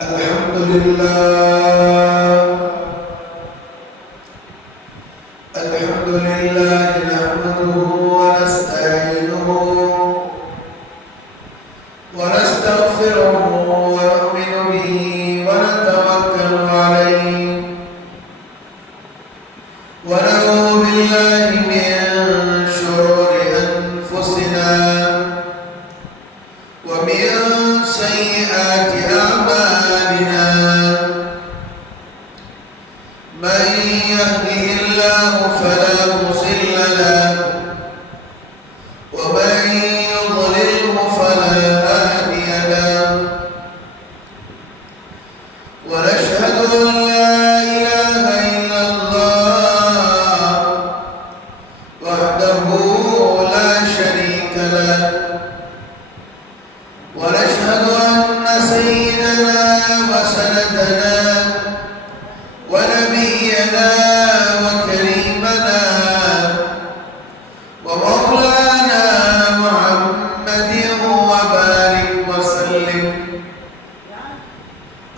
الحمد لله الحمد لله نحمده ونستعينه ونستغفره ونؤمن به ونتوكل عليه ونعوذ بالله من شرور أنفسنا ومن سيئات أعمالنا من يهده الله فلا مضل له ومن يضلله فلا هادي له ونشهد أن لا إله إلا الله وحده لا شريك له ونشهد أن سيدنا وسندنا ونبينا وكريمنا ومولانا محمد وبارك وسلم.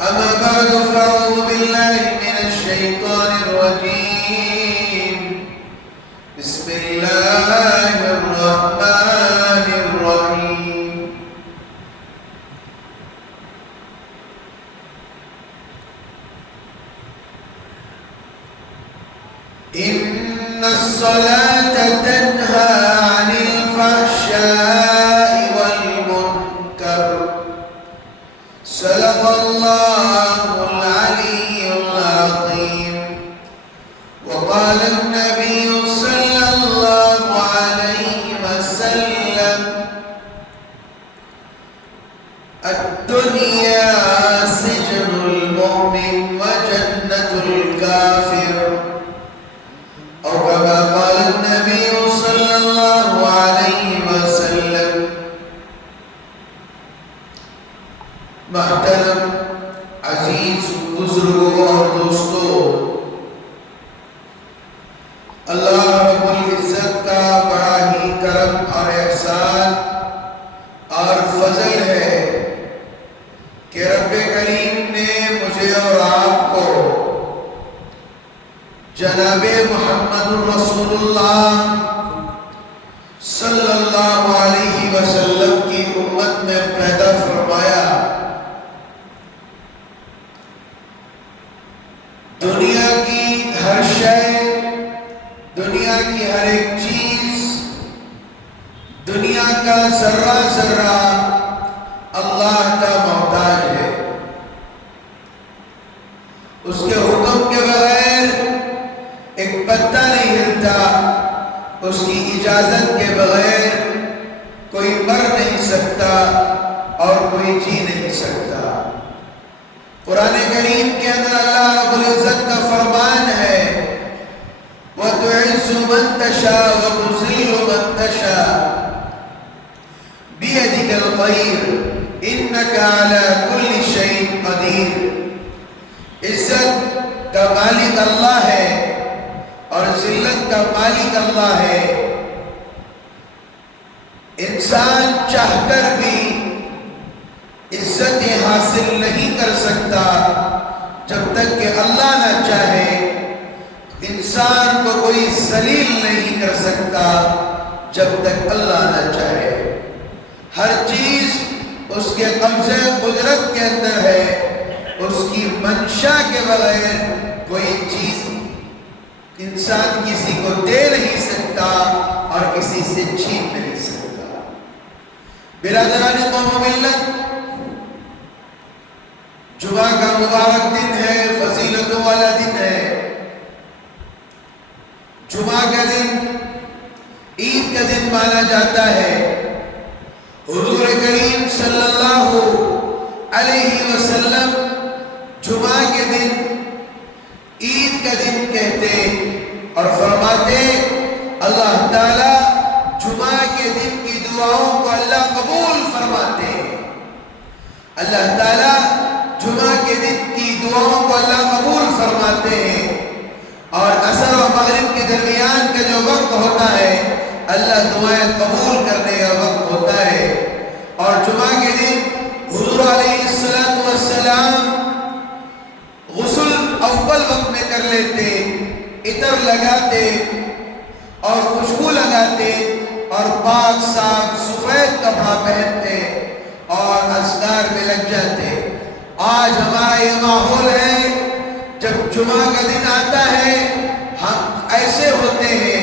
أما بعد فأعوذ بالله من الشيطان الرجيم. بسم الله الرحمن الرحيم. إن الصلاة تنهى عن الفحشاء والمنكر. صدق الله العلي العظيم. وقال النبي صلى الله عليه وسلم: الدنيا سجن المؤمن وجنة الكافر، أو كما قال النبي صلى الله عليه وسلم. محترم عزیز بزرگوں اور دوستوں، اللہ رب العزت کا بڑا ہی کرم اور احسان اور فضل ہے کہ رب کریم نے مجھے اور آپ کو جناب محمد رسول اللہ صلی اللہ علیہ وسلم کی امت میں پیدا فرمایا. دنیا کی ہر شے، دنیا کی ہر ایک چیز، دنیا کا ذرہ ذرہ اللہ کا محتاج ہے. اس کے حکم کے بغیر ایک پتا نہیں ہلتا، اس کی اجازت کے بغیر کوئی مر نہیں سکتا اور کوئی جی نہیں سکتا. قرآن کریم کے اندر اللہ رب العزت کا فرمان ہے: وَتُعِزُّ مَن تَشَاءُ وَتُذِلُّ مَن تَشَاءُ بِيَدِكَ الْخَيْرُ إِنَّكَ عَلَى كُلِّ شَيْءٍ قَدِيرٌ. عزت کا مالک اللہ ہے اور ذلت کا مالک اللہ ہے. انسان چاہ کر بھی عزت حاصل نہیں کر سکتا جب تک کہ اللہ نہ چاہے. انسان کو کوئی ذلیل نہیں کر سکتا جب تک اللہ نہ چاہے. ہر چیز اس کے قبضے قدرت کے اندر ہے. اس کی منشا کے بغیر کوئی چیز انسان کسی کو دے نہیں سکتا اور کسی سے چھین نہیں سکتا. برادران قوم و ملت، جمعہ کا مبارک دن ہے، فضیلتوں والا دن ہے. جمعہ کا دن عید کا دن مانا جاتا ہے. حضور کریم صلی اللہ علیہ وسلم جمعہ کے دن عید کا دن کہتے اور فرماتے اللہ تعالیٰ جمعہ کے دن کی دعاؤں کو اللہ قبول فرماتے ہیں. اللہ تعالیٰ جمعہ کے دن کی دعاؤں کو اللہ قبول فرماتے ہیں. اور عصر و مغرب کے درمیان کا جو وقت ہوتا ہے اللہ دعائیں قبول کرنے کا وقت ہوتا ہے. اور جمعہ کے دن حضور علیہ السلام عطر لگاتے اور خوشبو لگاتے اور پاک صاف سفید کپڑا پہنتے اور اذکار میں لگ جاتے۔ آج ہمارا یہ ماحول ہے، جب جمعہ کا دن آتا ہے ہم ایسے ہوتے ہیں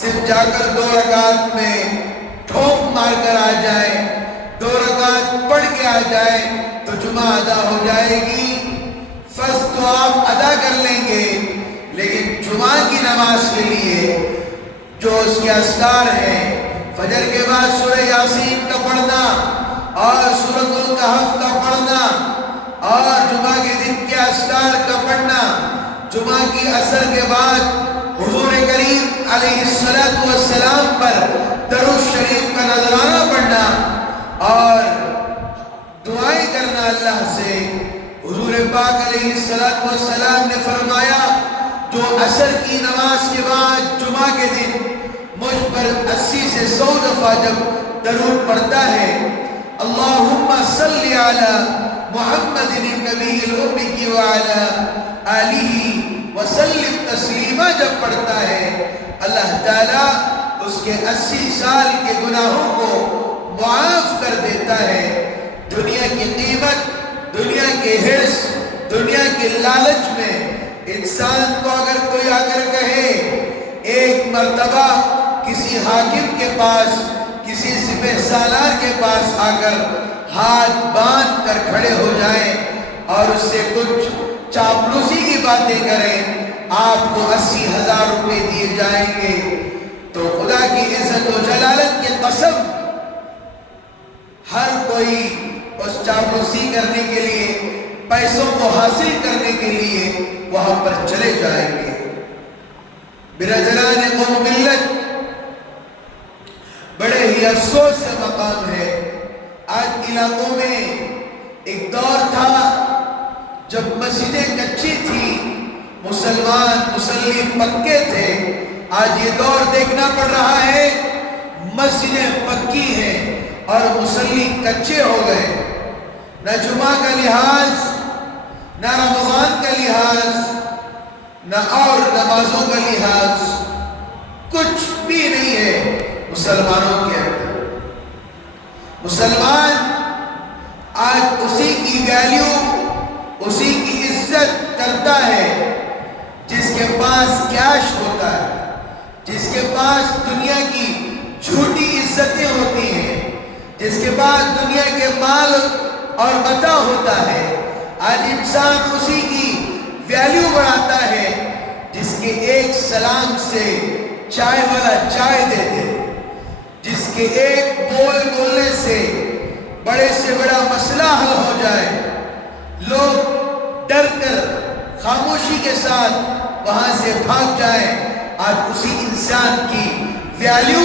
صرف جا کر 2 رکعت میں ٹھوک مار کر آ جائیں، 2 رکعت پڑھ کے آ جائیں تو جمعہ ادا ہو جائے گی۔ فرض تو آپ ادا کر لیں گے، لیکن جمعہ کی نماز کے لیے جو اس کے اذکار ہیں، فجر کے بعد سورہ یاسین کا پڑھنا اور سورۃ الکہف کا پڑھنا اور جمعہ کے دن کے اذکار کا پڑھنا، جمعہ کی عصر کے بعد حضور کریم علیہ السلام پر درود شریف کا نذرانہ پڑھنا اور دعائیں کرنا اللہ سے۔ حضور پاک علیہ السلام نے فرمایا، جو عصر کی نماز کے بعد جمعہ کے دن مجھ پر 80 سے 100 دفعہ جب درود پڑھتا ہے، اللہم صلی علی محمد النبی الامی وعلی آلہ وسلم تسلیما جب پڑھتا ہے، اللہ تعالیٰ اس کے 80 سال کے گناہوں کو معاف کر دیتا ہے۔ دنیا کی قیمت، دنیا کے حرص، دنیا کے لالچ میں انسان کو اگر کوئی آ کر کہے، ایک مرتبہ کسی حاکم کے پاس، کسی سپہ سالار کے پاس آ کر ہاتھ باندھ کر کھڑے ہو جائیں اور اس سے کچھ چاپلوسی کی باتیں کریں، آپ کو 80,000 روپے دیے جائیں گے، تو خدا کی عزت و جلالت کی قسم ہر کوئی اس چاپلوسی کرنے کے لیے، پیسوں کو حاصل کرنے کے لیے وہاں پر چلے جائیں گے۔ برادران قوم ملت، بڑے ہی افسوس کا مقام ہے، آج علاقوں میں ایک دور تھا جب مسجدیں کچی تھی، مسلمان مصلی پکے تھے۔ آج یہ دور دیکھنا پڑ رہا ہے، مسجدیں پکی ہیں اور مصلی کچے ہو گئے، نہ جمعہ کا لحاظ، نہ رمضان کا لحاظ، نہ اور نمازوں کا لحاظ، کچھ بھی نہیں ہے مسلمانوں کے اندر۔ مسلمان آج اسی کی ویلیو، اسی کی عزت کرتا ہے جس کے پاس کیش ہوتا ہے، جس کے پاس دنیا کی جھوٹی عزتیں ہوتی ہیں، جس کے پاس دنیا کے مال اور متاع ہوتا ہے۔ آج انسان اسی کی ویلیو بڑھاتا ہے جس کے ایک سلام سے چائے والا چائے دے دے، جس کے ایک بول بولنے سے بڑے سے بڑا مسئلہ حل ہو جائے، لوگ ڈر کر خاموشی کے ساتھ وہاں سے بھاگ جائیں۔ آج اسی انسان کی ویلیو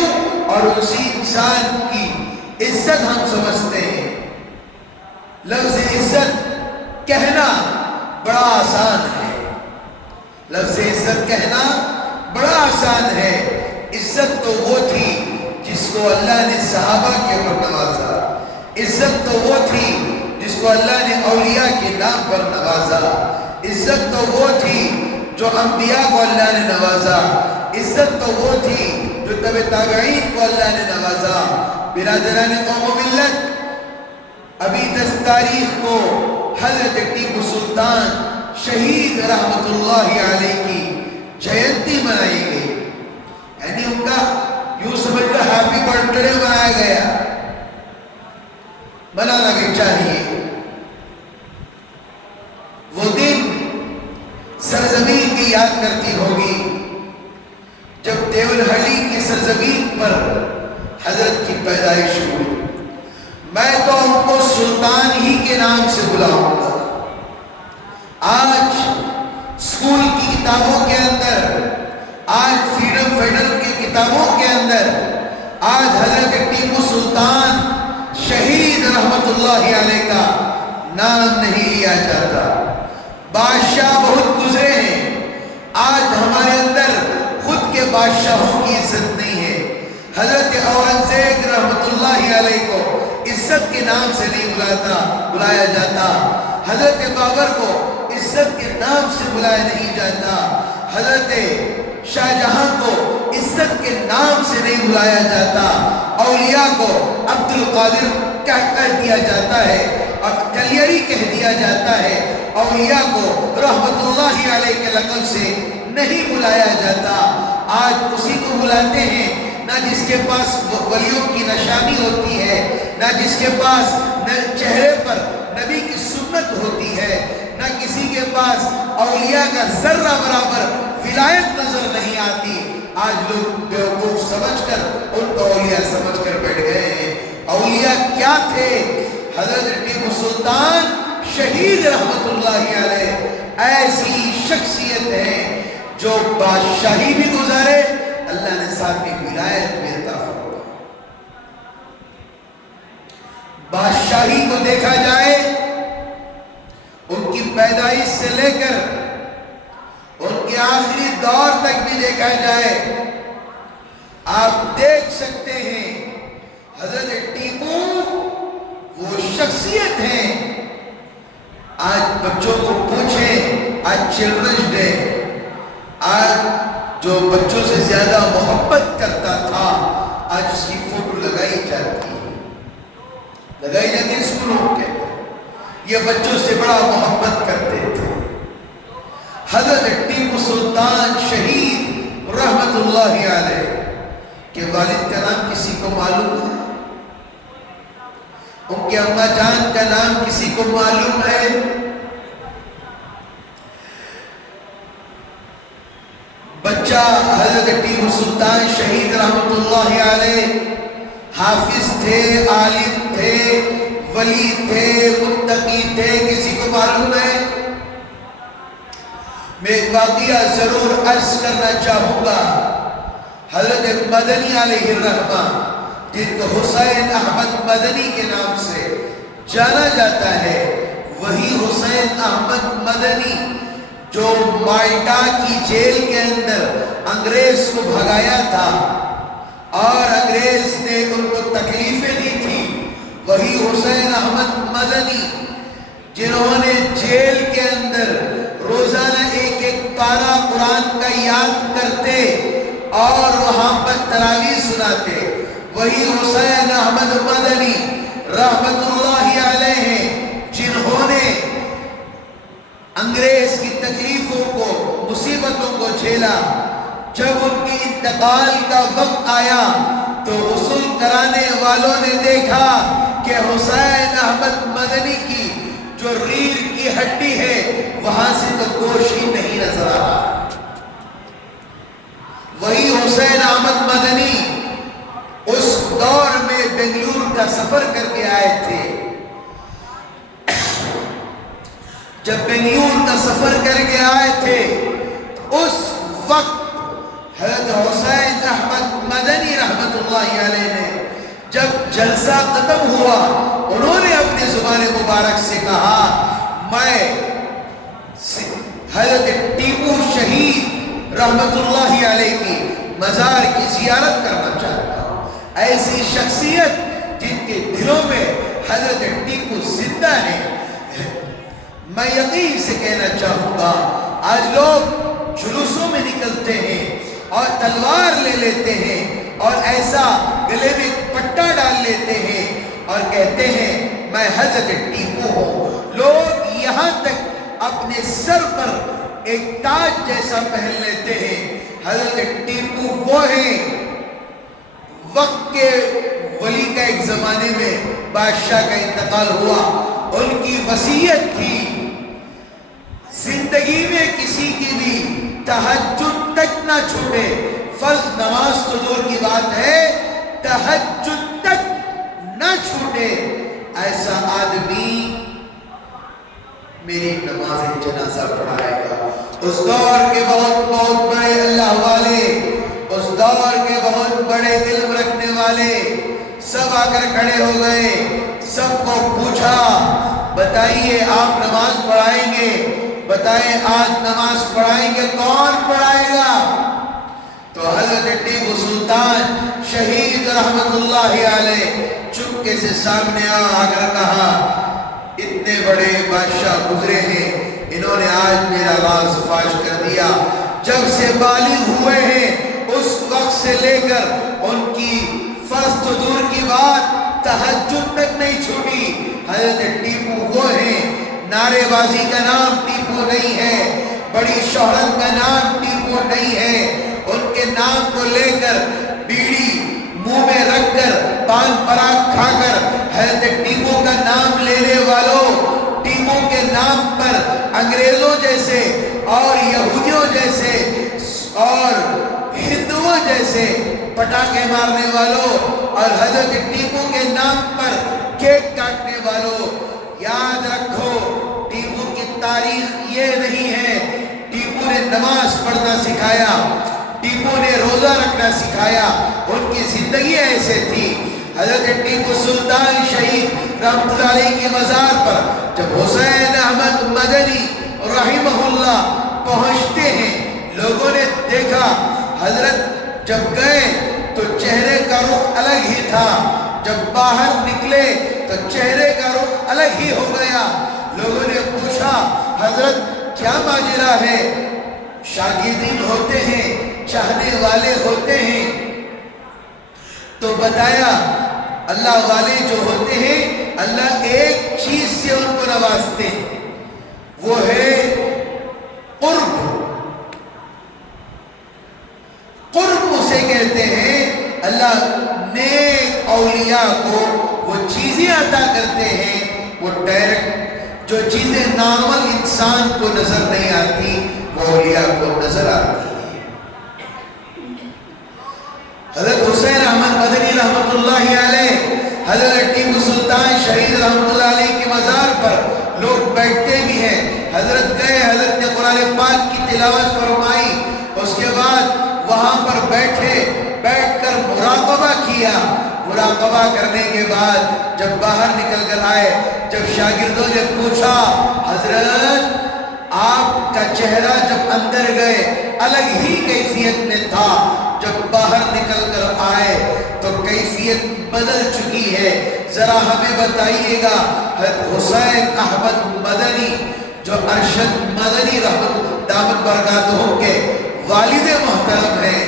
اور اسی انسان کی عزت ہم سمجھتے ہیں۔ لفظ عزت کہنا بڑا آسان ہے، لفظ عزت کہنا بڑا آسان ہے۔ عزت تو وہ تھی جس کو اللہ نے صحابہ کے اوپر نوازا، عزت تو وہ تھی جس کو اللہ نے اولیاء کے نام پر نوازا، عزت تو وہ تھی جو انبیاء کو اللہ نے نوازا، عزت تو وہ تھی جو تبع تابعین کو اللہ نے نوازا۔ برادران قوم و ملت، ابھی 10 تاریخ کو حضرت ٹیپو سلطان شہید رحمت اللہ علیہ کی جینتی منائی گئی، یعنی ان کا یوں سمجھ کر ہیپی برتھ ڈے منایا گیا، منانا بھی چاہیے۔ وہ دن سرزمین کی یاد کرتی ہوگی جب دیولہڑی کی سرزمین پر حضرت کی پیدائش ہوئی۔ میں تو ان کو سلطان ہی کے نام سے بلاؤں گا۔ آج اسکول کی کتابوں کے اندر، آج فریڈم فیڈر کی کتابوں کے اندر، آج حضرت ٹیپو سلطان شہید رحمت اللہ علیہ کا نام نہیں لیا جاتا۔ بادشاہ بہت گزرے ہیں، آج ہمارے اندر خود کے بادشاہوں کی عزت نہیں ہے۔ حضرت اورنگزیب رحمت اللہ علیہ کو عزت کے نام سے نہیں بلایا جاتا، حضرت بابر کو عزت کے نام سے بلایا نہیں جاتا، حضرت شاہ جہاں کو عزت کے نام سے نہیں بلایا جاتا، اولیاء کو عبد القادر کہہ دیا جاتا ہے اور کلیری کہہ دیا جاتا ہے، اولیاء کو رحمت اللہ علیہ کے لقب سے نہیں بلایا جاتا۔ آج اسی کو بلاتے ہیں، نہ جس کے پاس ولیوں کی نشانی ہوتی ہے، نہ جس کے پاس چہرے پر نبی کی سنت ہوتی ہے، نہ کسی کے پاس اولیاء کا ذرہ برابر ولایت نظر نہیں آتی۔ آج لوگ بیوقوف سمجھ کر ان کو اولیاء سمجھ کر بیٹھ گئے ہیں۔ اولیاء کیا تھے؟ حضرت ٹیپو سلطان شہید رحمت اللہ علیہ ایسی شخصیت ہے جو بادشاہی بھی گزارے، اللہ نے ساتھ میں ولایت بھی عطا فرمائی۔ بادشاہی کو دیکھا جائے، ان کی پیدائش سے لے کر ان کے آخری دور تک بھی دیکھا جائے، آپ دیکھ سکتے ہیں حضرت ٹیپو وہ شخصیت ہیں۔ آج بچوں کو پوچھیں، آج چلڈرنز ڈے، آج جو بچوں سے زیادہ محبت کرتا تھا آج اس کی فوٹو لگائی جاتی ہے اسکولوں کے، یہ بچوں سے بڑا محبت کرتے تھے۔ حضرت ٹیپو سلطان شہید رحمت اللہ علیہ کے والد کا نام کسی کو معلوم ہے؟ ان کے اماں جان کا نام کسی کو معلوم ہے؟ بچہ حضرت ٹیپو سلطان شہید رحمت اللہ علیہ حافظ تھے، عالم تھے، ولی تھے، متقی تھے، کسی کو معلوم ہے؟ میں ایک واقعہ ضرور عرض کرنا چاہوں گا۔ حضرت مدنی علیہ الرحمہ، جن کو حسین احمد مدنی کے نام سے جانا جاتا ہے، وہی حسین احمد مدنی جو مالٹا کی جیل کے اندر انگریز کو بھگایا تھا اور انگریز نے ان کو تکلیفیں دی تھی، وہی حسین احمد مدنی جنہوں نے جیل کے اندر روزانہ ایک ایک پارہ قرآن کا یاد کرتے اور وہاں پر تراویح سناتے، وہی حسین احمد مدنی رحمت اللہ علیہ ہیں جنہوں نے انگریز کی تکلیفوں کو، مصیبتوں کو جھیلا۔ جب ان کی انتقال کا وقت آیا تو غسل کرانے والوں نے دیکھا کہ حسین احمد مدنی کی جو ریڑھ کی ہڈی ہے وہاں سے تو گوشت ہی نہیں نظر آ رہا۔ وہی حسین احمد مدنی اس دور میں بنگلور کا سفر کر کے آئے تھے۔ جب بنگلور کا سفر کر کے آئے تھے اس وقت حضرت حسین احمد مدنی رحمت اللہ علیہ نے جب جلسہ ختم ہوا انہوں نے اپنی زبان مبارک سے کہا، میں حضرت ٹیپو شہید رحمت اللہ علیہ کی مزار کی زیارت کرنا چاہتا ہوں۔ ایسی شخصیت جن کے دلوں میں حضرت ٹیپو زندہ ہے۔ میں یقین سے کہنا چاہوں گا آج لوگ جلوسوں میں نکلتے ہیں اور تلوار لے لیتے ہیں اور ایسا گلے میں پٹا ڈال لیتے ہیں اور کہتے ہیں میں حضرت ٹیپو ہوں۔ لوگ یہاں تک اپنے سر پر ایک تاج جیسا پہن لیتے ہیں۔ حضرت ٹیپو وہ ہیں وقت کے ولی کا ایک زمانے میں بادشاہ کا انتقال ہوا، ان کی وصیت تھی زندگی میں کسی کی بھی تہجد تک نہ چھوٹے، فرض نماز تو دور کی بات ہے، تہجد تک نہ چھوٹے ایسا آدمی میری نماز جنازہ پڑھائے گا۔ اس دور کے بہت بڑے اللہ والے، اس دور کے بہت بڑے علم رکھنے والے سب آ کر کھڑے ہو گئے، سب کو پوچھا بتائیے آپ نماز پڑھائیں گے؟ بتائیں آج نماز پڑھائیں گے، کون پڑھائے گا؟ تو حضرت ٹیپو سلطان شہید رحمت اللہ علیہ چپکے سے سامنے آ کر کہا، اتنے بڑے بادشاہ گزرے ہیں، انہوں نے آج میرا راز فاش کر دیا، جب سے بالغ ہوئے ہیں اس وقت سے لے کر ان کی فرض تو دور کی بات تہجد تک نہیں چھوٹی۔ حضرت ٹیپو وہ ہیں، نعرے بازی کا نام ٹیپو نہیں ہے، بڑی شہرت کا نام ٹیپو نہیں ہے۔ ان کے نام کو لے کر بیڑی منہ میں رکھ کر پان پراگ کھا کر حضرت ٹیپو کا نام لینے والوں، ٹیپو کے نام پر انگریزوں جیسے اور یہودیوں جیسے اور ہندوؤں جیسے پٹاخے مارنے والوں اور حضرت ٹیپو کے نام پر کیک کاٹنے والوں، یاد رکھو ٹیپو کی تاریخ یہ نہیں ہے۔ ٹیپو نے نماز پڑھنا سکھایا، ٹیپو نے روزہ رکھنا سکھایا، ان کی زندگی ایسے تھی۔ حضرت ٹیپو سلطان شہید رحمۃ اللہ علیہ کی مزار پر جب حسین احمد مدنی رحمہ اللہ پہنچتے ہیں، لوگوں نے دیکھا حضرت جب گئے تو چہرے کا رخ الگ ہی تھا، جب باہر نکلے تو چہرے کا رخ الگ ہی ہو گیا۔ لوگوں نے پوچھا حضرت کیا ماجرا ہے؟ شاگردین ہوتے ہیں، چاہنے والے ہوتے ہیں، تو بتایا اللہ والے جو ہوتے ہیں اللہ ایک چیز سے ان کو نوازتے ہیں، وہ ہے قرب۔ قرب اسے کہتے ہیں، اللہ نیک اولیاء کو وہ چیزیں عطا کرتے ہیں، وہ ڈائریکٹ جو چیزیں نارمل انسان کو نظر نہیں آتی وہ اولیاء کو نظر آتی ہیں۔ حضرت حسین احمد مدنی رحمۃ اللہ علیہ، حضرت ٹیپو سلطان شہید رحمۃ اللہ علیہ کی مزار پر لوگ بیٹھتے بھی ہیں۔ حضرت گئے، حضرت نے قرآن پاک کی تلاوت فرمائی، اس کے بعد وہاں پر بیٹھ کر مراقبہ کیا۔ مراقبہ کرنے کے بعد جب باہر نکل کر آئے، جب شاگردوں نے پوچھا حضرت آپ کا چہرہ جب اندر گئے الگ ہی کیفیت میں تھا، جب باہر نکل کر آئے تو کیفیت بدل چکی ہے، ذرا ہمیں بتائیے گا۔ حسین احمد مدنی جو ارشد مدنی رحمت دامت برکاتہ کے والد محترم ہیں،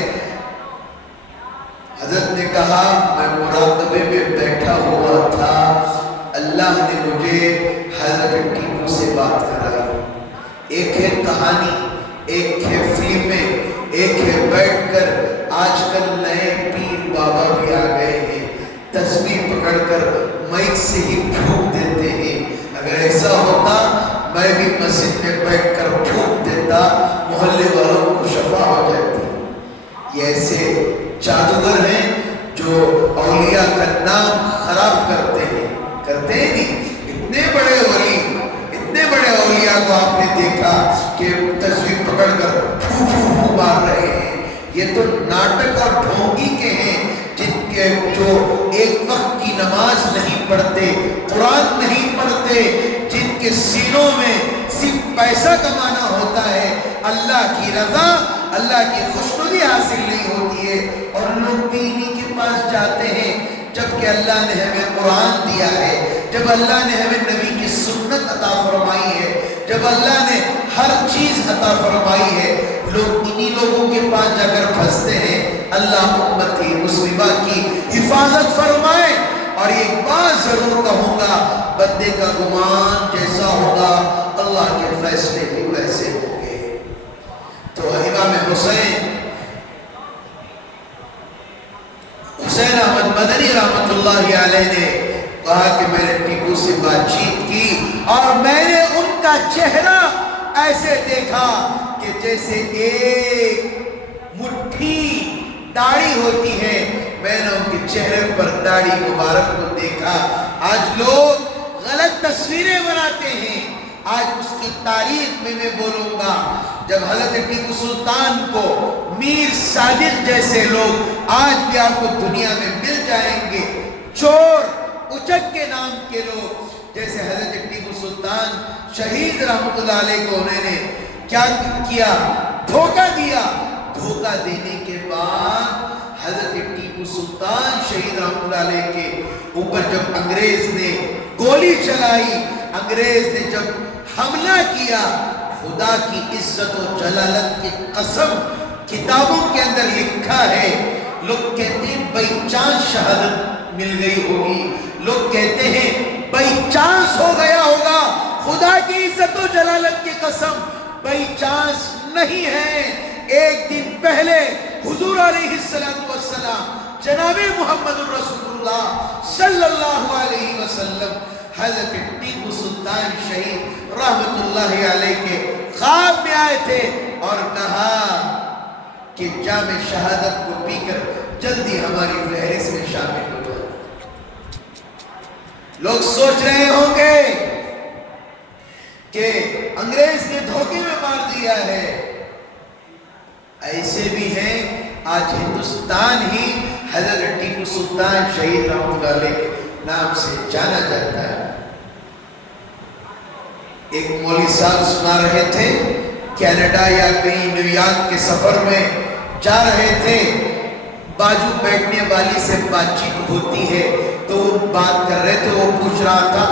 حضرت نے کہا میں مراقبے میں بیٹھا ہوا تھا، اللہ نے مجھے حضرت ٹیپو سے بات کرائی۔ ایک ہے کہانی، ایک ہے فلمیں، ایک ہے بیٹھ کر، آج کل نئے پیر بابا بھی آ گئے ہیں، تسبیح پکڑ کر مائک سے ہی پھونک دیتے ہیں۔ اگر ایسا ہوتا میں بھی مسجد میں بیٹھ کر پھونک دیتا، محلے والوں کو شفا ہو جاتی۔ یہ ایسے جادوگر ہیں جو اولیاء کا نام خراب کرتے ہیں نہیں۔ اتنے بڑے ولی، اتنے بڑے اولیاء کو آپ نے دیکھا کہ تصویر پکڑ کر پھو پھو پھو مار رہے ہیں۔ یہ تو ناٹک اور ڈھونگی کے ہیں، جن کے جو ایک وقت کی نماز نہیں پڑھتے، قرآن نہیں پڑھتے، جن کے سینوں میں صرف پیسہ کمانا ہوتا ہے، اللہ کی رضا، اللہ کی خوشنودی حاصل نہیں ہوتی ہے، اور لوگ بھی انہی کے پاس جاتے ہیں۔ جبکہ اللہ نے ہمیں قرآن دیا ہے، جب اللہ نے ہمیں نبی کی سنت عطا فرمائی ہے، جب اللہ نے ہر چیز عطا فرمائی ہے، لوگ انہی لوگوں کے پاس جا کر پھنستے ہیں۔ اللہ امتی مسلمہ کی حفاظت فرمائے۔ اور ایک بات ضرور کہوں گا، بندے کا گمان جیسا ہوگا اللہ کے فیصلے بھی ویسے ہوں گے۔ تو امام حسین احمد مدنی رحمۃ اللہ علیہ نے کہا کہ میں نے ٹیپو سے بات چیت کی اور میں نے ان کا چہرہ ایسے دیکھا کہ جیسے ایک مٹھی داڑھی ہوتی ہے، میں نے ان کے چہرے پر داڑھی مبارک کو دیکھا۔ آج لوگ غلط تصویریں بناتے ہیں، آج اس کی تاریخ میں بولوں گا، جب حضرت ٹیپو سلطان کو میر صادق جیسے لوگ آج بھی آپ کو دنیا میں مل جائیں گے، چور اچک کے نام کے لوگ، جیسے حضرت ٹیپو سلطان شہید رحمۃ اللہ علیہ کو انہوں نے کیا کیا؟ دھوکہ دیا۔ دھوکہ دینے کے بعد حضرت ٹیپو سلطان شہید رحمۃ اللہ علیہ کے اوپر جب انگریز نے گولی چلائی، انگریز نے جب حملہ کیا، خدا کی عزت و جلالت کی قسم کتابوں کے اندر لکھا ہے. لوگ کہتے ہیں بائی چانس شہادت مل گئی ہوگی, لوگ کہتے ہیں بائی چانس ہو گیا ہوگا. خدا کی عزت و جلالت کی قسم بائی چانس نہیں ہے. ایک دن پہلے حضور علیہ السلام جناب محمد الرسول اللہ صلی اللہ علیہ وسلم حضرت ٹیپو سلطان شہید رحمت اللہ علیہ کے خواب میں آئے تھے اور کہا کہ جام شہادت کو پی کر جلدی ہماری فہرست میں شامل ہو جائے. لوگ سوچ رہے ہوں گے کہ انگریز نے دھوکے میں مار دیا ہے. ایسے بھی ہیں. آج ہندوستان ہی حضرت ٹیپو سلطان شہید رحمت اللہ علیہ کے نام سے جانا جاتا ہے. ایک مولوی صاحب سنا رہے تھے کینیڈا یا کہیں نیو یارک کے سفر میں جا رہے تھے. بازو بیٹھنے والی سے بات چیت ہوتی ہے تو وہ بات کر رہے تھے. وہ پوچھ رہا تھا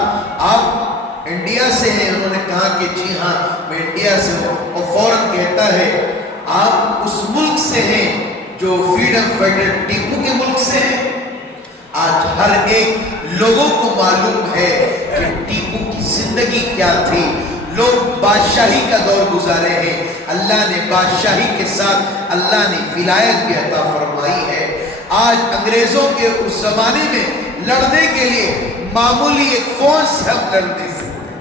آپ انڈیا سے ہیں؟ انہوں نے کہا کہ جی ہاں میں انڈیا سے ہوں. اور فوراً کہتا ہے آپ اس ملک سے ہیں جو فریڈم فائٹر ٹیپو کے ملک سے ہیں. آج ہر ایک لوگوں کو معلوم ہے کہ ٹیپو کی زندگی کیا تھی. لوگ بادشاہی کا دور گزارے ہیں. اللہ نے بادشاہی کے ساتھ اللہ نے ولایت بھی عطا فرمائی ہے. آج انگریزوں کے اس زمانے میں لڑنے کے لیے معمولی ایک فون سے ہم لڑ نہیں سکتے.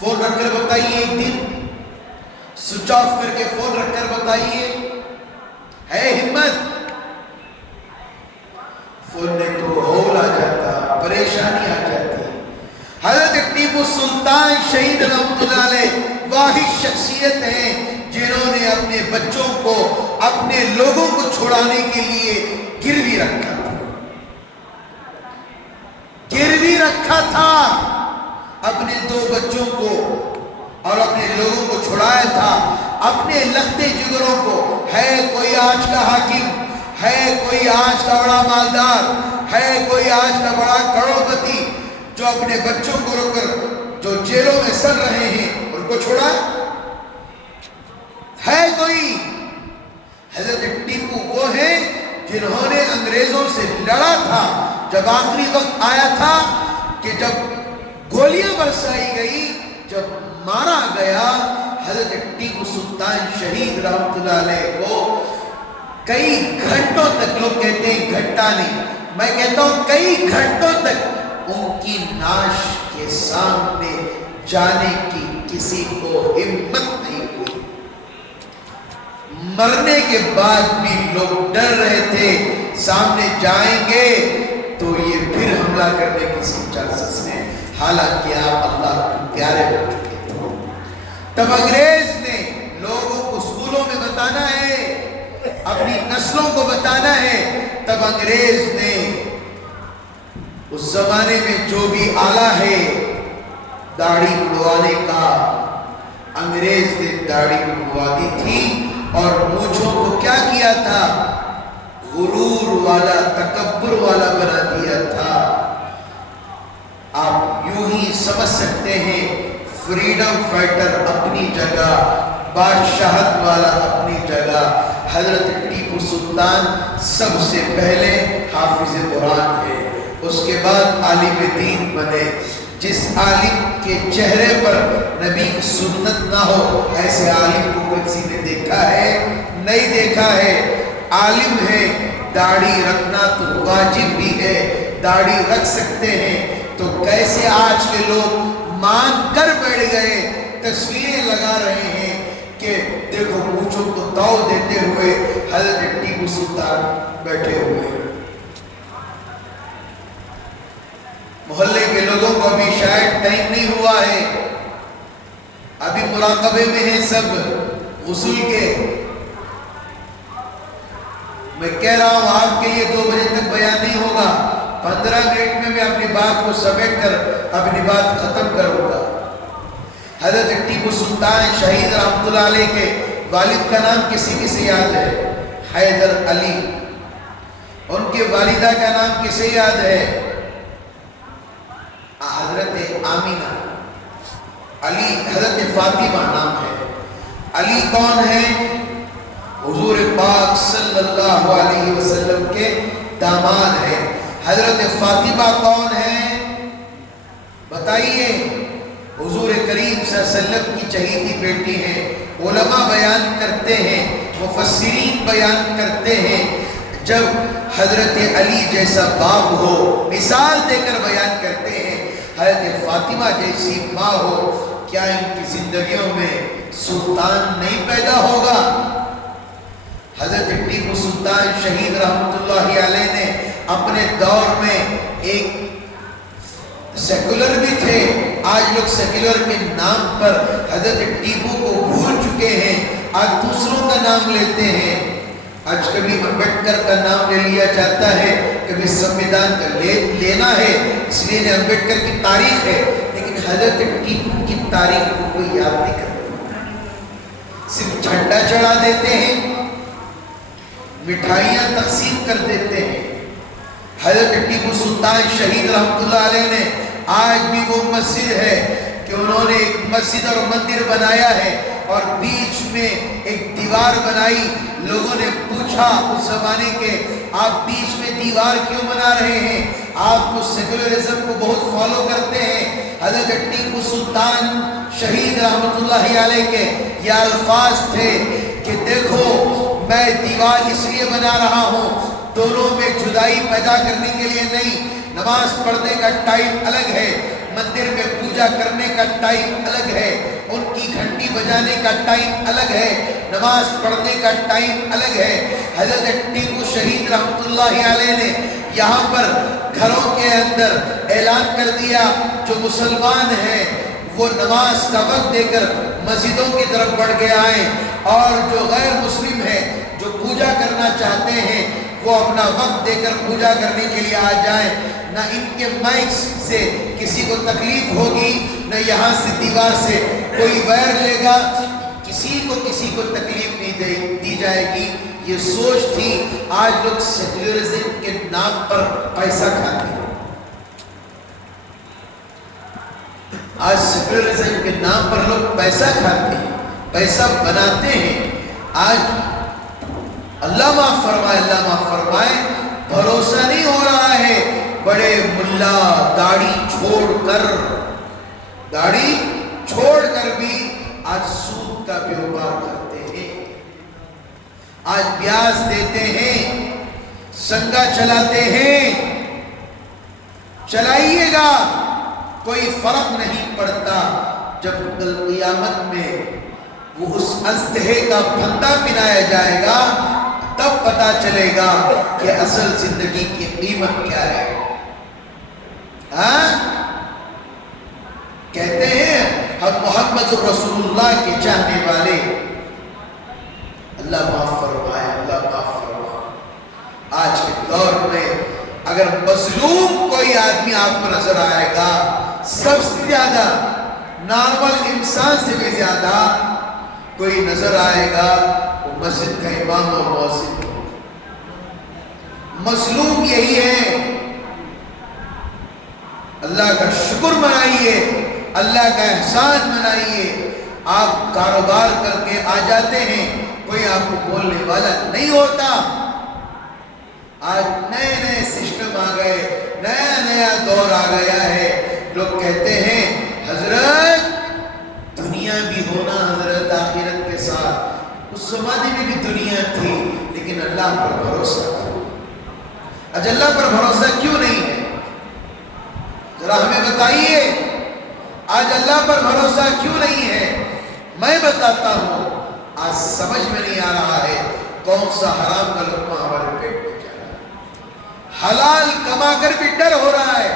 فون رکھ کر بتائیے, ایک دن سوئچ آف کر کے فون رکھ کر بتائیے, ہے ہمت؟ فون نے تو ہول آ جاتا, پریشانی آ جاتی. حضرت ٹیپو سلطان شہید رحمت اللہ علیہ واحد شخصیت ہیں جنہوں نے اپنے بچوں کو اپنے لوگوں کو چھڑانے کے لیے گروی رکھا تھا. گروی رکھا تھا اپنے 2 بچوں کو اور اپنے لوگوں کو چھڑایا تھا. اپنے لختے جگروں کو, ہے کوئی آج کا حاکم, ہے کوئی آج کا بڑا مالدار, ہے کوئی آج کا بڑا کروڑپتی جو اپنے بچوں کو روک کر جو جیلوں میں سڑ رہے ہیں ان کو چھوڑا ہے کوئی؟ حضرت ٹیپو وہ ہیں جنہوں نے انگریزوں سے لڑا تھا. جب آخری وقت آیا تھا کہ جب گولیاں برسائی گئی, جب مارا گیا, حضرت ٹیپو سلطان شہید رحمت اللہ علیہ کو کئی گھنٹوں تک, لوگ کہتے ہیں گھنٹہ نہیں, میں کہتا ہوں کئی گھنٹوں تک ان کی ناش کے سامنے جانے کی کسی کو ہمت نہیں ہوئی. مرنے کے بعد بھی لوگ ڈر رہے تھے سامنے جائیں گے تو یہ پھر حملہ کرنے کی اجازت ہے. حالانکہ آپ اللہ کے پیارے ہو چکے تھے. تب انگریز نے لوگوں کو اسکولوں میں بتانا ہے, اپنی نسلوں کو بتانا ہے. تب انگریز نے اس زمانے میں جو بھی آلہ ہے داڑھی مڑوانے کا, انگریز نے داڑھی مڑوا دی تھی اور مونچھوں کو کیا کیا تھا, غرور والا, تکبر والا بنا دیا تھا. آپ یوں ہی سمجھ سکتے ہیں فریڈم فائٹر اپنی جگہ, بادشاہت والا اپنی جگہ. حضرت ٹیپو سلطان سب سے پہلے حافظ قرآن ہے, اس کے بعد عالم دین بنے. جس عالم کے چہرے پر نبی کی سنت نہ ہو ایسے عالم کو کسی نے دیکھا ہے؟ نہیں دیکھا ہے. عالم ہے, داڑھی رکھنا تو واجب بھی ہے, داڑھی رکھ سکتے ہیں, تو کیسے آج کے لوگ مان کر بیٹھ گئے, تصویریں لگا رہے ہیں کہ دیکھو مونچھوں کو تاؤ دیتے ہوئے حضرت ٹیپو سلطان بیٹھے ہوئے. محلے کے لوگوں کو ابھی شاید ٹائم نہیں ہوا ہے, ابھی مراقبے میں ہیں سب غسل کے. میں کہہ رہا ہوں آپ کے لیے 2 بجے تک بیان نہیں ہوگا, 15 منٹ میں اپنی بات کو سمیٹ کر اپنی بات ختم کروں گا. حضرت ٹیپو سلطان شہید رحمت اللہ علیہ کے والد کا نام کسی کسی یاد ہے؟ حیدر علی. ان کے والدہ کا نام کسے یاد ہے؟ حضرت آمینہ. علی حضرت فاطمہ نام ہے. علی کون ہے؟ حضور پاک صلی اللہ علیہ وسلم کے داماد ہیں. حضرت فاطمہ کون ہے بتائیے؟ حضور کریم صلی اللہ علیہ وسلم کی چہیتی بیٹی ہیں. علماء بیان کرتے ہیں، مفسرین بیان کرتے ہیں، جب حضرت علی جیسا باپ ہو، مثال دے کر بیان کرتے ہیں، حضرت فاطمہ جیسی ماں ہو، کیا ان کی زندگیوں میں سلطان نہیں پیدا ہوگا؟ حضرت ٹیپو سلطان شہید رحمت اللہ علیہ نے اپنے دور میں ایک سیکولر بھی تھے. آج لوگ سیکولر کے نام پر حضرت ٹیپو کو بھول چکے ہیں، آج دوسروں کا نام لیتے ہیں. آج کبھی امبیڈکر کا نام لے لیا جاتا ہے، کبھی سمویدھان کا لینا ہے، اس لیے امبیڈکر کی تاریخ ہے، لیکن حضرت ٹیپو کی تاریخ کو کوئی یاد نہیں کرتا. صرف جھنڈا چڑھا دیتے ہیں، مٹھائیاں تقسیم کر دیتے ہیں. حضرت ٹیپو سلطان شہید رحمت اللہ علیہ نے آج بھی وہ مسجد ہے کہ انہوں نے ایک مسجد اور مندر بنایا ہے اور بیچ میں ایک دیوار بنائی. لوگوں نے پوچھا اس زمانے کے، آپ بیچ میں دیوار کیوں بنا رہے ہیں؟ آپ تو سیکولرزم کو بہت فالو کرتے ہیں. حضرت ٹیپو سلطان شہید رحمت اللہ علیہ کے یہ الفاظ تھے کہ دیکھو میں دیوار اس لیے بنا رہا ہوں، دونوں میں جدائی پیدا کرنے کے لیے نہیں. نماز پڑھنے کا ٹائم الگ ہے، مندر میں پوجا کرنے کا ٹائم الگ ہے، ان کی گھنٹی بجانے کا ٹائم الگ ہے، نماز پڑھنے کا ٹائم الگ ہے. حضرت ٹیپو شہید رحمت اللہ علیہ نے یہاں پر گھروں کے اندر اعلان کر دیا جو مسلمان ہیں وہ نماز کا وقت دے کر مسجدوں کی طرف بڑھ کے آئیں، اور جو غیر مسلم ہیں جو پوجا کرنا چاہتے ہیں وہ اپنا وقت دے کر پوجا کرنے کے لیے آ جائیں. نہ ان کے مائک سے کسی کو تکلیف ہوگی، نہ یہاں سے دیوار سے کوئی ویر لے گا، کسی کو تکلیف نہیں دی جائے گی. یہ سوچ تھی. آج لوگ سیکولرزم کے نام پر پیسہ کھاتے ہیں، آج سیکولرزم کے نام پر لوگ پیسہ کھاتے ہیں، پیسہ بناتے ہیں. آج اللہ معاف فرمائے، اللہ معاف فرمائے، بھروسہ نہیں ہو رہا ہے. بڑے ملا داڑھی چھوڑ کر بھی آج سود کا بیوپار کرتے ہیں، آج بیاج دیتے ہیں، سنگا چلاتے ہیں. چلائیے گا، کوئی فرق نہیں پڑتا. جب کل قیامت میں وہ اس استحے کا پھندا پنایا جائے گا تب پتا چلے گا کہ اصل زندگی کی قیمت کیا ہے. کہتے ہیں ہم محمد رسول اللہ کے چاہنے والے. اللہ معاف فرمائے، اللہ معاف فرمائے. آج کے دور میں اگر مظلوم کوئی آدمی آپ کو نظر آئے گا، سب سے زیادہ نارمل انسان سے بھی زیادہ کوئی نظر آئے گا وہ مسجد کا امام اور مؤذن. مظلوم یہی ہے. اللہ کا شکر منائیے، اللہ کا احسان منائیے. آپ کاروبار کر کے آ جاتے ہیں، کوئی آپ کو بولنے والا نہیں ہوتا. آج نئے نئے سسٹم آ گئے، نیا دور آ گیا ہے. لوگ کہتے ہیں حضرت دنیا بھی ہونا حضرت آخرت کے ساتھ. اس زمانے میں بھی دنیا تھی لیکن اللہ پر بھروسہ تھا. آج اللہ پر بھروسہ کیوں نہیں ہے؟ ذرا ہمیں بتائیے، آج اللہ پر بھروسہ کیوں نہیں ہے؟ میں بتاتا ہوں. آج سمجھ میں نہیں آ رہا ہے کون سا حرام کا لقمہ ہمارے پیٹ میں جا رہا ہے. حلال کما کر بھی ڈر ہو رہا ہے.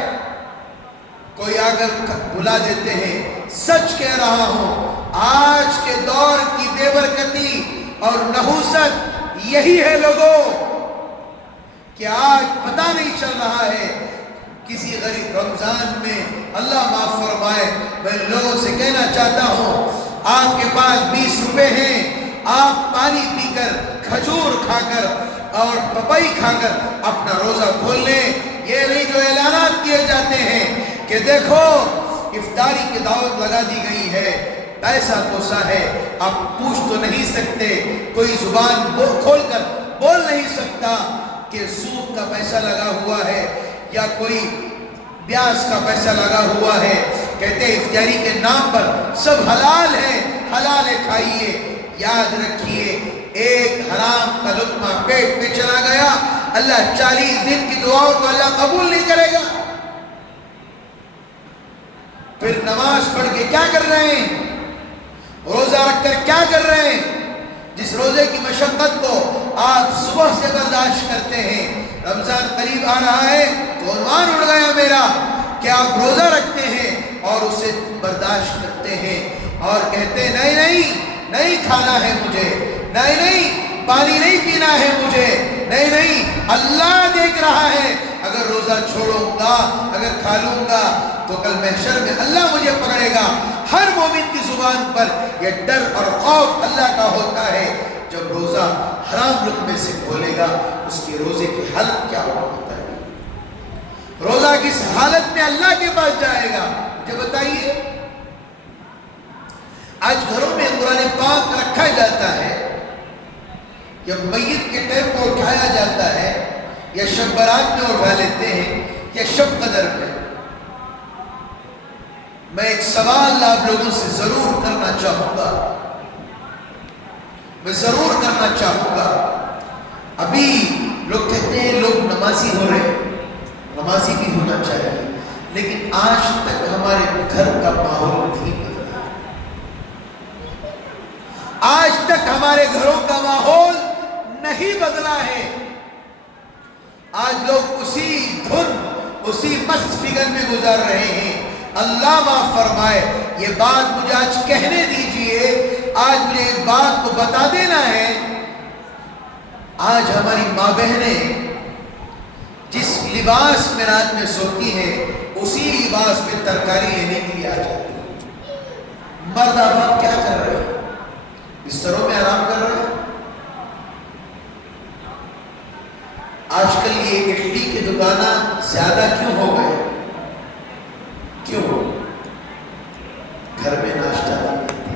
کوئی آ کر بلا دیتے ہیں. سچ کہہ رہا ہوں، آج کے دور کی بے برکتی اور نحوست یہی ہے لوگوں کہ آج پتہ نہیں چل رہا ہے. کسی غریب رمضان میں اللہ معاف فرمائے، میں لوگوں سے کہنا چاہتا ہوں آپ کے پاس 20 روپے ہیں، آپ پانی پی کر، کھجور کھا کر اور پپائی کھا کر اپنا روزہ کھول لیں. یہ نہیں جو اعلانات کیے جاتے ہیں کہ دیکھو افطاری کی دعوت لگا دی گئی ہے، پیسہ کوسا ہے، آپ پوچھ تو نہیں سکتے، کوئی زبان کھول کر بول نہیں سکتا کہ سود کا پیسہ لگا ہوا ہے یا کوئی بیاس کا پیسہ لگا ہوا ہے۔ کہتے ہیں افطاری کے نام پر سب حلال ہے، حلال ہے کھائیے۔ یاد رکھیے ایک حرام کا لقمہ پیٹ میں چلا گیا، اللہ 40 دن کی دعاؤں کو اللہ قبول نہیں کرے گا۔ پھر نماز پڑھ کے کیا کر رہے ہیں؟ روزہ رکھ کر کیا کر رہے ہیں؟ جس روزے کی مشقت کو آپ صبح سے برداشت کرتے ہیں، رمضان قریب آ رہا ہے تو عنوان اڑ گیا میرا کہ آپ روزہ رکھتے ہیں اور اسے برداشت کرتے ہیں اور کہتے ہیں نہیں نہیں نہیں کھانا ہے مجھے، نہیں نہیں پانی نہیں پینا ہے مجھے، نہیں نہیں اللہ دیکھ رہا ہے، اگر روزہ چھوڑوں گا، اگر کھا لوں گا تو کل محشر میں اللہ مجھے پکڑے گا۔ ہر مومن کی زبان پر یہ ڈر اور خوف اللہ کا ہوتا ہے، جب روزہ حرام لقمے سے کھولے گا اس کے روزے کی حالت کیا ہوتا ہے، روزہ کس حالت میں اللہ کے پاس جائے گا؟ مجھے بتائیے۔ آج گھروں میں قرآن پاک رکھا جاتا ہے، یا میت کے ٹائم پر اٹھایا جاتا ہے، یا شب برات میں اٹھا لیتے ہیں، یا شب قدر میں۔ میں ایک سوال آپ لوگوں سے ضرور کرنا چاہوں گا، میں ضرور کرنا چاہوں گا۔ ابھی لوگ کہتے ہیں لوگ نمازی ہو رہے ہیں، نمازی بھی ہونا چاہیے، لیکن آج تک ہمارے گھر کا ماحول نہیں بدلا، آج تک ہمارے گھروں کا ماحول نہیں بدلا ہے۔ آج لوگ اسی دھن، اسی مست فکر میں گزار رہے ہیں۔ اللہ معاف فرمائے، یہ بات مجھے آج کہنے دیجئے، آج مجھے ایک بات کو بتا دینا ہے۔ آج ہماری ماں بہنیں جس لباس میں رات میں سوتی ہیں اسی لباس میں ترکاری لینے کے لیے آ جاتی ہیں۔ مرد آپ کیا کر رہے ہیں؟ بستروں میں آرام کر رہے ہیں۔ آج کل یہ اڈلی کی دکانیں زیادہ کیوں ہو گئے؟ کیوں؟ گھر میں ناشتہ نہیں ملتا،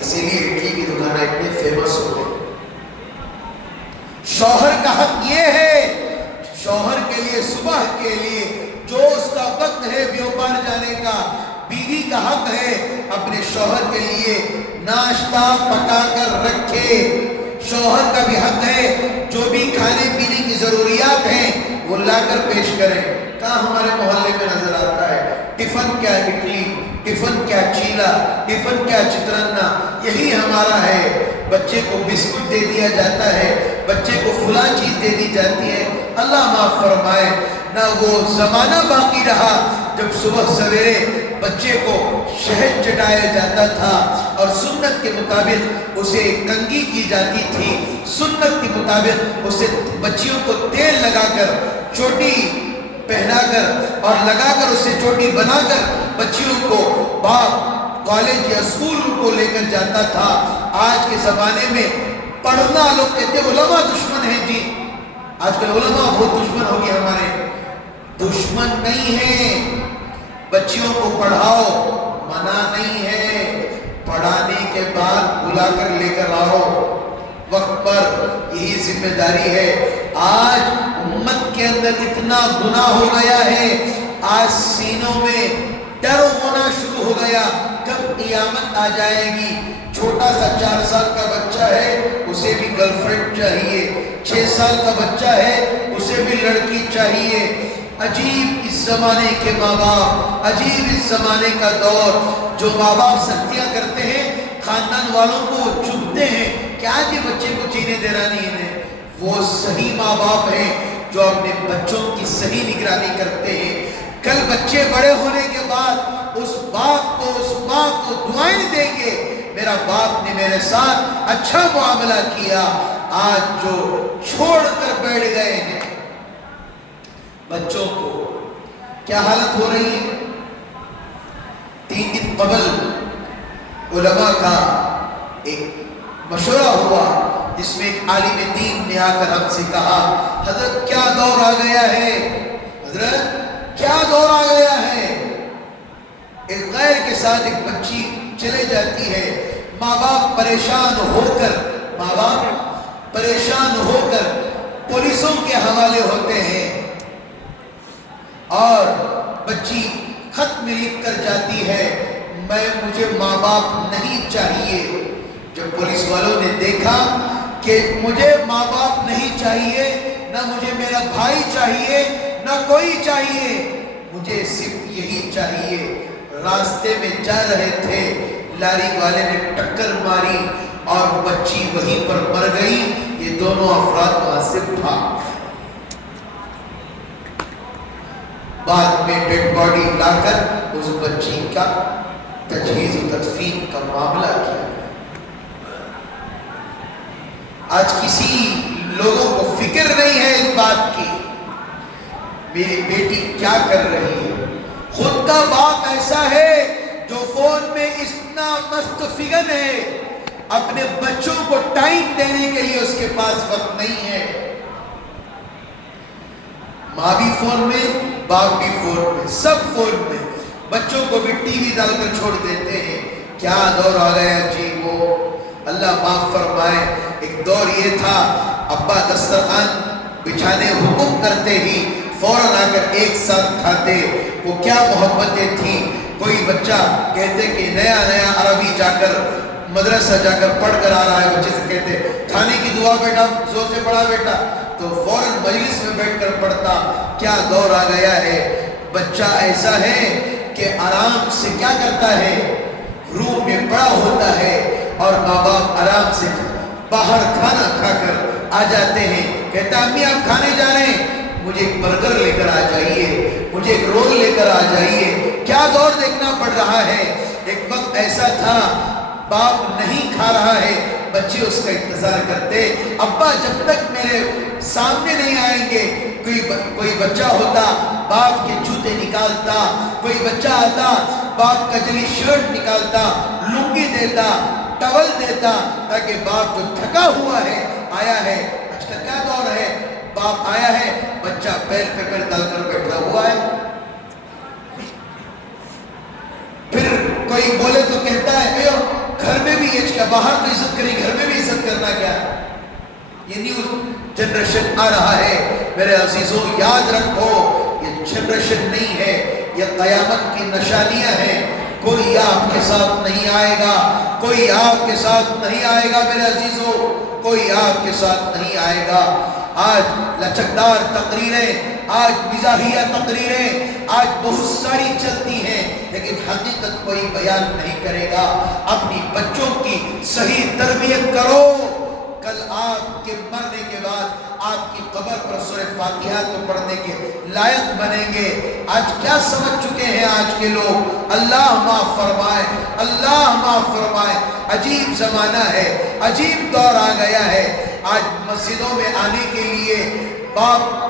اسی لیے اڈلی کی دکانیں اتنے فیمس ہو گئے۔ شوہر کا حق یہ ہے، شوہر کے لیے صبح کے لیے جو اس کا وقت ہے بیوپار جانے کا، بیوی کا حق ہے اپنے شوہر کے لیے ناشتہ پکا کر رکھے۔ شوہر کا بھی حق ہے جو بھی کھانے پینے کی ضروریات ہیں وہ لا کر پیش کریں۔ کہاں ہمارے محلے میں نظر آتا ہے ٹفن کیا اڈلی، ٹفن کیا چیلا، ٹفن کیا چترنا، یہی ہمارا ہے۔ بچے کو بسکٹ دے دیا جاتا ہے، بچے کو فلاں چیز دے دی جاتی ہے۔ اللہ معاف فرمائے، نہ وہ زمانہ باقی رہا جب صبح سویرے بچے کو شہد چٹایا جاتا تھا اور سنت کے مطابق اسے کنگھی کی جاتی تھی، سنت کے مطابق اسے بچیوں کو تیل لگا کر چوٹی پہنا کر اور لگا کر اسے چوٹی بنا کر بچیوں کو باپ کالج یا اسکول کو لے کر جاتا تھا۔ آج کے زمانے میں پڑھنا، لوگ کہتے ہیں علماء دشمن ہیں جی، آج کل علماء بہت دشمن ہو گئے ہمارے۔ دشمن نہیں ہے، بچیوں کو پڑھاؤ، منع نہیں ہے، پڑھانے کے بعد بلا کر لے کر آؤ وقت پر، یہی ذمہ داری ہے۔ آج امت کے اندر اتنا گناہ ہو گیا ہے، آج سینوں میں ڈر ہونا شروع ہو گیا، کب قیامت آ جائے گی۔ چھوٹا سا 4 سال کا بچہ ہے اسے بھی گرل فرینڈ چاہیے، 6 سال کا بچہ ہے اسے بھی لڑکی چاہیے۔ عجیب اس زمانے کے ماں باپ، عجیب اس زمانے کا دور، جو ماں باپ سختیاں کرتے ہیں خاندان والوں کو چبھتے ہیں کہ آج یہ بچے کو جینے دینا نہیں ہے۔ وہ صحیح ماں باپ ہیں جو اپنے بچوں کی صحیح نگرانی کرتے ہیں۔ کل بچے بڑے ہونے کے بعد اس باپ کو، اس ماں کو دعائیں دیں گے، میرا باپ نے میرے ساتھ اچھا معاملہ کیا۔ آج جو چھوڑ کر بیٹھ گئے ہیں بچوں کو، کیا حالت ہو رہی ہے؟ 3 دن قبل علماء کا ایک مشورہ ہوا جس میں ایک عالم دین نے آ کر ہم سے کہا، حضرت کیا دور آ گیا ہے، حضرت کیا دور آ گیا ہے، ساتھ ایک بچی چلے جاتی ہے، ماں باپ پریشان ہو کر پولیسوں کے حوالے ہوتے ہیں، اور بچی خط میں لکھ کر جاتی ہے مجھے ماں باپ نہیں چاہیے۔ جب پولیس والوں نے دیکھا کہ مجھے ماں باپ نہیں چاہیے، نہ مجھے میرا بھائی چاہیے، نہ کوئی چاہیے، مجھے صرف یہی چاہیے، راستے میں جا رہے تھے، لاری والے نے ٹکر ماری اور بچی وہیں پر مر گئی، یہ دونوں افراد وہاں سے بھاگ۔ بعد میں ڈیڈ باڈی لا کر اس بچی کا تجہیز و تدفین کا معاملہ کیا۔ آج کسی لوگوں کو فکر نہیں ہے اس بات کی میری بیٹی کیا کر رہی ہے۔ خود کا باپ ایسا ہے جو فون میں اتنا مست فگن ہے، اپنے بچوں کو ٹائم دینے کے لیے اس کے پاس وقت نہیں ہے۔ ماں بھی فون میں، باپ بھی فون میں، سب فون میں، بچوں کو بھی ٹی وی ڈال کر چھوڑ دیتے ہیں۔ کیا دور آ گیا جی، وہ اللہ معاف فرمائے۔ ایک دور یہ تھا ابا دسترخوان بچھانے حکم کرتے ہی فوراً آ کر ایک ساتھ کھاتے، وہ کیا محبتیں تھیں۔ کوئی بچہ کہتے کہ نیا عربی جا کر مدرسہ جا کر پڑھ کر آ رہا ہے، بچے سے کہتے کھانے کی دعا بیٹا زور سے پڑھا بیٹا، تو فوراً مجلس میں بیٹھ کر پڑھتا۔ کیا دور آ گیا ہے، بچہ ایسا ہے کہ آرام سے کیا کرتا ہے، روم میں پڑا ہوتا ہے، اور ماں باپ آرام سے باہر کھانا کھا کر آ جاتے ہیں، کہتا امی آپ کھانے جا رہے ہیں، مجھے ایک برگر لے کر آ جائیے، مجھے ایک رول لے کر آ جائیے۔ کیا دور دیکھنا پڑ رہا ہے۔ ایک وقت ایسا تھا باپ نہیں کھا رہا ہے، بچے اس کا انتظار کرتے، ابا جب تک میرے سامنے نہیں آئیں گے۔ کوئی بچہ ہوتا باپ کے جوتے نکالتا، کوئی بچہ آتا باپ کا جلی شرٹ نکالتا، لنگی دیتا، ٹاول دیتا، تاکہ باپ جو تھکا ہوا ہے آیا ہے۔ آج کل کیا دور ہے، باپ آیا ہے، بچہ پیر پہ پیر ڈال کر بیٹھا ہوا ہے۔ پھر کوئی بولے تو کہتا ہے اے گھر میں بھی یہ باہر تو عزت کری، گھر میں بھی عزت کرنا کیا ہے۔ یہ نیو جنریشن آ رہا ہے میرے عزیزوں، یاد رکھو یہ جنریشن نہیں ہے، یہ قیامت کی نشانیاں ہیں۔ کوئی آپ کے ساتھ نہیں آئے گا، کوئی آپ کے ساتھ نہیں آئے گا میرے عزیزوں، کوئی آپ کے ساتھ نہیں آئے گا۔ آج لچکدار تقریریں، آج مزاحیہ تقریریں آج بہت ساری چلتی ہیں، لیکن حقیقت کوئی بیان نہیں کرے گا۔ اپنی بچوں کی صحیح تربیت کرو، کل آپ کے مرنے کے بعد آپ کی قبر پر سورہ فاتحہ کو پڑھنے کے لائق بنیں گے۔ آج کیا سمجھ چکے ہیں آج کے لوگ، اللہ معاف فرمائے، اللہ معاف فرمائے۔ عجیب زمانہ ہے، عجیب دور آ گیا ہے۔ آج مسجدوں میں آنے کے لیے باپ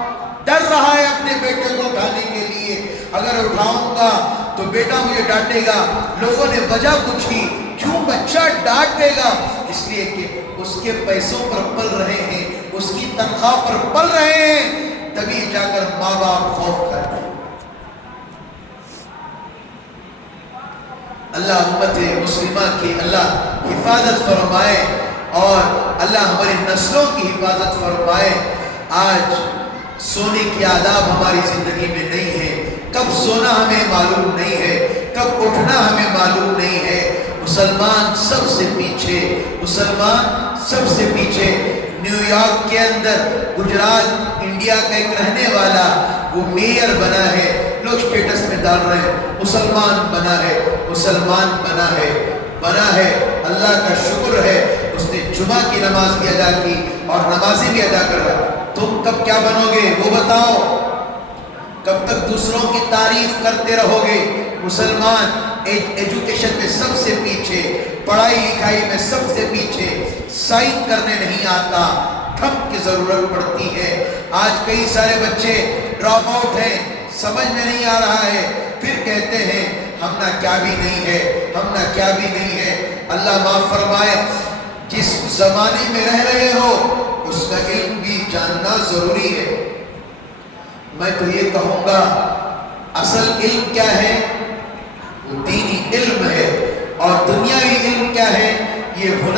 ڈر رہا ہے اپنے بیٹے کو اٹھانے کے لیے، اگر اٹھاؤں گا تو بیٹا مجھے ڈانٹے گا۔ لوگوں نے وجہ پوچھی، کیوں بچہ ڈانٹ دے گا؟ اس لیے کہ اس کے پیسوں پر پل رہے ہیں، اس کی تنخواہ پر پل رہے ہیں، تبھی جا کر ماں باپ خوف کرتے ہیں۔ اللہ امت مسلمہ کی اللہ حفاظت فرمائے، اور اللہ ہماری نسلوں کی حفاظت فرمائے۔ آج سونے کی آداب ہماری زندگی میں نہیں ہے، کب سونا ہمیں معلوم نہیں ہے، کب اٹھنا ہمیں معلوم نہیں ہے۔ مسلمان سب سے پیچھے، مسلمان سب سے پیچھے۔ نیو یارک کے اندر گجرات انڈیا کا ایک رہنے والا وہ میئر بنا ہے، لوگ سٹیٹس میں ڈال رہے ہیں مسلمان بنا ہے، مسلمان بنا ہے، بنا ہے۔ اللہ کا شکر ہے، اس نے جمعہ کی نماز بھی ادا کی اور نمازیں بھی ادا کر رہا۔ تم کب کیا بنو گے وہ بتاؤ، کب تک دوسروں کی تعریف کرتے رہو گے؟ مسلمان ایجوکیشن میں سب سے پیچھے، پڑھائی لکھائی میں سب سے پیچھے، سائن کرنے نہیں آتا، تھم کی ضرورت پڑتی ہے۔ آج کئی سارے بچے ڈراپ آؤٹ ہیں، سمجھ میں نہیں آ رہا ہے، پھر کہتے ہیں ہم نہ کیا بھی نہیں ہے، ہم نہ کیا بھی نہیں ہے۔ اللہ معاف فرمائے، جس زمانے میں رہ رہے ہو اس کا علم بھی جاننا ضروری ہے۔ میں تو یہ کہوں گا اصل علم کیا ہے، وہ دینی علم ہے۔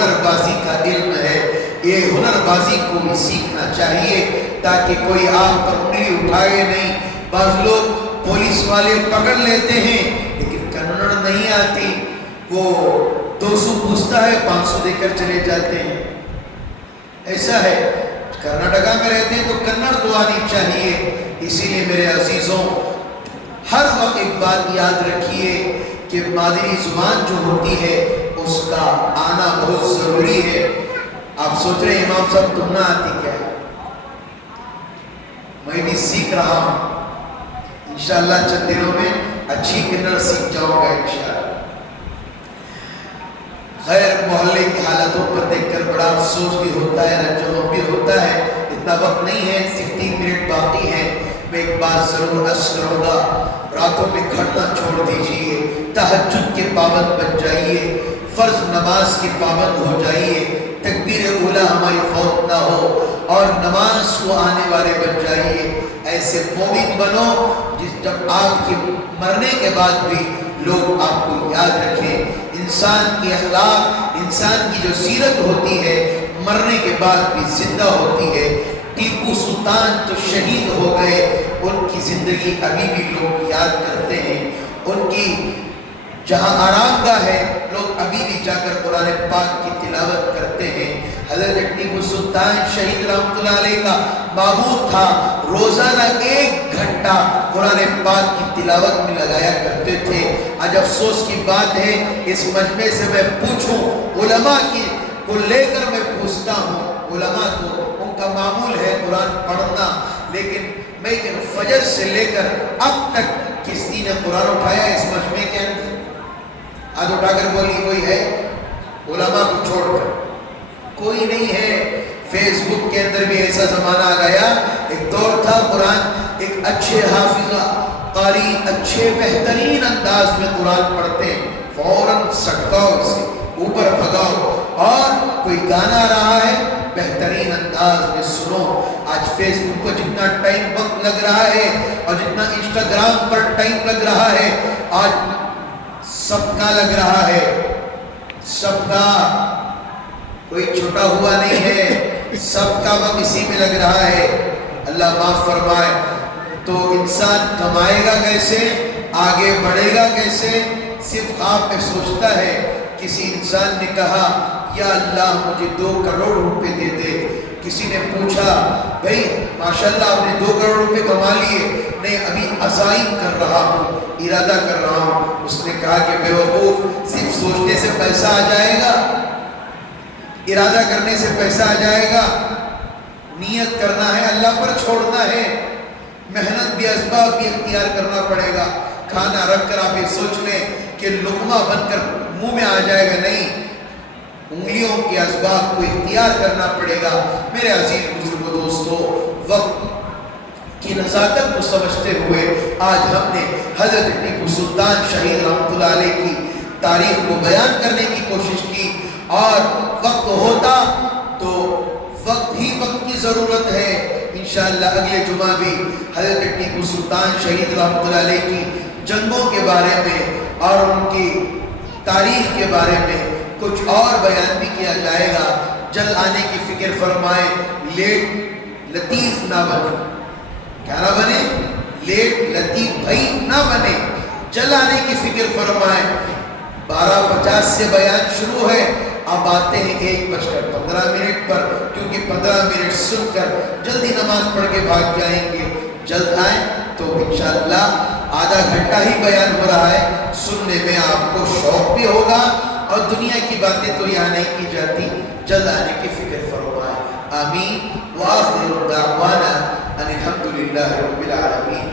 ہنر بازی کا علم ہے، یہ ہنر بازی کو بھی سیکھنا چاہیے تاکہ کوئی آپ پر انگلی اٹھائے نہیں۔ بعض لوگ پولیس والے پکڑ لیتے ہیں لیکن کنڑ نہیں آتی، وہ 200 پوچھتا ہے 500 دے کر چلے جاتے ہیں۔ ایسا ہے، کرناٹکا میں رہتے ہیں تو کنڑ تو آنی چاہیے۔ اسی لیے میرے عزیزوں، ہر وقت ایک بات یاد رکھیے کہ مادری زبان جو ہوتی ہے اس کا آنا بہت ضروری ہے۔ آپ سوچ رہے ہیں امام صاحب تم نہ آتی کیا ہے؟ میں بھی سیکھ رہا ہوں، انشاءاللہ چند دنوں میں اچھی کنڑ سیکھ جاؤں گا انشاءاللہ۔ خیر، محلے کی حالتوں پر دیکھ کر بڑا افسوس بھی ہوتا ہے، رنج و غم بھی ہوتا ہے۔ اتنا وقت نہیں ہے، صرف 3 منٹ باقی ہے۔ میں ایک بات ضرور عرض کروں گا، راتوں میں کھڑنا چھوڑ دیجئے، تہجد کے پابند بن جائیے، فرض نماز کے پابند ہو جائیے، تکبیر اولیٰ ہماری فوت نہ ہو اور نماز کو آنے والے بن جائیے۔ ایسے مومن بنو جب آپ کے مرنے کے بعد بھی لوگ آپ کو یاد رکھیں۔ انسان کی اخلاق، انسان کی جو سیرت ہوتی ہے مرنے کے بعد بھی زندہ ہوتی ہے۔ ٹیپو سلطان تو شہید ہو گئے، ان کی زندگی ابھی بھی لوگ یاد کرتے ہیں، ان کی جہاں آرام گاہ ہے لوگ ابھی بھی جا کر قرآن پاک کی تلاوت کرتے ہیں۔ حضرت ٹیپو سلطان شہید رحمۃ اللہ علیہ کا معبود تھا، روزانہ 1 گھنٹہ قرآن پاک کی تلاوت میں لگایا کرتے تھے۔ آج افسوس کی بات ہے، اس مجمع سے میں پوچھوں، علماء کی کو لے کر میں پوچھتا ہوں، علماء تو ان کا معمول ہے قرآن پڑھنا، لیکن میں فجر سے لے کر اب تک کسی نے قرآن اٹھایا اس مجمع کے اندر؟ ہاتھ اٹھا کر بولی کوئی ہے؟ علماء کو چھوڑ کر کوئی نہیں ہے۔ فیس بک کے اندر بھی ایسا زمانہ آ گیا، ایک دور تھا قرآن ایک اچھے حافظہ قاری اچھے بہترین انداز میں قرآن پڑھتے ہیں، فوراً سٹکاؤ اسے، اوپر بھگاؤ، اور کوئی گانا رہا ہے بہترین انداز میں سنو۔ آج فیس بک کو جتنا ٹائم وقت لگ رہا ہے اور جتنا انسٹاگرام پر ٹائم لگ رہا ہے، آج سب کا لگ رہا ہے، سب کا، کوئی چھوٹا ہوا نہیں ہے، سب کا وقت اسی میں لگ رہا ہے۔ اللہ معاف فرمائے۔ تو انسان کمائے گا کیسے، آگے بڑھے گا کیسے؟ صرف خواب میں سوچتا ہے۔ کسی انسان نے کہا یا اللہ مجھے 2 کروڑ روپے دے دے۔ کسی نے پوچھا بھئی ماشاءاللہ آپ نے 2 کروڑ روپے کما لیے؟ نہیں، ابھی عزائم کر رہا ہوں، ارادہ کر رہا ہوں۔ اس نے کہا کہ بے وقوف، صرف سوچنے سے پیسہ آ جائے گا؟ ارادہ کرنے سے پیسہ آ جائے گا؟ نیت کرنا ہے، اللہ پر چھوڑنا ہے، محنت بھی اسباب بھی اختیار کرنا پڑے گا۔ کھانا رکھ کر آپ یہ سوچ لیں کہ لقمہ بن کر منہ میں آ جائے گا، نہیں، انگلیوں کے اسباب کو اختیار کرنا پڑے گا۔ میرے عزیز بزرگ دوستو، وقت کی نزاکت کو سمجھتے ہوئے آج ہم نے حضرت ٹیپو سلطان شہید رحمۃ اللہ علیہ کی تاریخ کو بیان کرنے کی کوشش کی، اور وقت ہوتا تو وقت ہی وقت کی ضرورت ہے۔ انشاءاللہ اگلے جمعہ بھی حضرت ٹیپو سلطان شہید رحمۃ اللہ علیہ کی جنگوں کے بارے میں اور ان کی تاریخ کے بارے میں کچھ اور بیان بھی کیا جائے گا۔ جلد آنے کی فکر فرمائے، لیٹ لطیف نہ بنے۔ کیا نہ بنے؟ لیٹ لطیف بھائی نہ بنے، جلد آنے کی فکر فرمائے۔ 12:50 سے بیان شروع ہے، اب آتے ہیں 1:15 پر، کیونکہ 15 منٹ سن کر جلدی نماز پڑھ کے بھاگ جائیں گے۔ جلد آئیں تو انشاءاللہ آدھا گھنٹہ ہی بیان ہو رہا ہے، سننے میں آپ کو شوق بھی ہوگا، اور دنیا کی باتیں تو یہاں نہیں کی جاتی۔ جلد آنے کی فکر فرمائے۔ آمین۔ وآخر دعوانا ان الحمدللہ رب العالمین۔